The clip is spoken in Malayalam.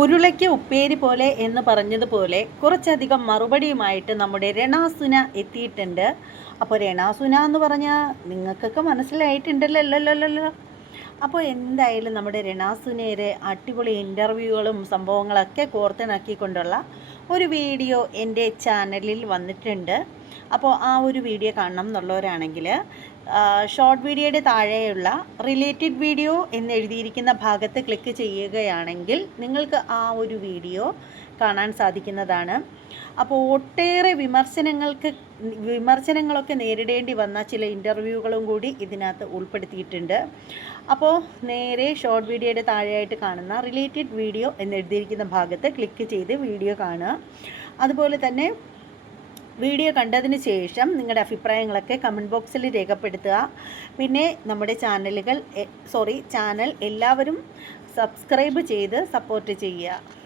ഉരുളയ്ക്ക് ഉപ്പേരി പോലെ എന്ന് പറഞ്ഞതുപോലെ കുറച്ചധികം മറുപടിയുമായിട്ട് നമ്മുടെ രണാസുന എത്തിയിട്ടുണ്ട്. അപ്പോൾ രണാസുന എന്ന് പറഞ്ഞാൽ നിങ്ങൾക്കൊക്കെ മനസ്സിലായിട്ടുണ്ടല്ലോ. അപ്പോൾ എന്തായാലും നമ്മുടെ രണാസുനയുടെ അടിപൊളി ഇന്റർവ്യൂകളും സംഭവങ്ങളൊക്കെ കോർത്തിണക്കിക്കൊണ്ടുള്ള ഒരു വീഡിയോ എന്റെ ചാനലിൽ വന്നിട്ടുണ്ട്. അപ്പോൾ ആ ഒരു വീഡിയോ കാണണം എന്നുള്ളവരാണെങ്കിൽ ഷോർട്ട് വീഡിയോയുടെ താഴെയുള്ള റിലേറ്റഡ് വീഡിയോ എന്ന് എഴുതിയിരിക്കുന്ന ഭാഗത്ത് ക്ലിക്ക് ചെയ്യുകയാണെങ്കിൽ നിങ്ങൾക്ക് ആ ഒരു വീഡിയോ കാണാൻ സാധിക്കുന്നതാണ്. അപ്പോൾ ഒട്ടേറെ വിമർശനങ്ങൾക്ക് വിമർശനങ്ങളൊക്കെ നേരിടേണ്ടി വന്ന ചില ഇന്റർവ്യൂകളും കൂടി ഇതിനകത്ത് ഉൾപ്പെടുത്തിയിട്ടുണ്ട്. അപ്പോൾ നേരെ ഷോർട്ട് വീഡിയോയുടെ താഴെയായിട്ട് കാണുന്ന റിലേറ്റഡ് വീഡിയോ എന്ന് എഴുതിയിരിക്കുന്ന ഭാഗത്ത് ക്ലിക്ക് ചെയ്ത് വീഡിയോ കാണുക. അതുപോലെ തന്നെ വീഡിയോ കണ്ടതിന് ശേഷം നിങ്ങളുടെ അഭിപ്രായങ്ങളൊക്കെ കമന്റ് ബോക്സിൽ രേഖപ്പെടുത്തുക. പിന്നെ നമ്മുടെ ചാനലുകൾ സോറി ചാനൽ എല്ലാവരും സബ്സ്ക്രൈബ് ചെയ്ത് സപ്പോർട്ട് ചെയ്യുക.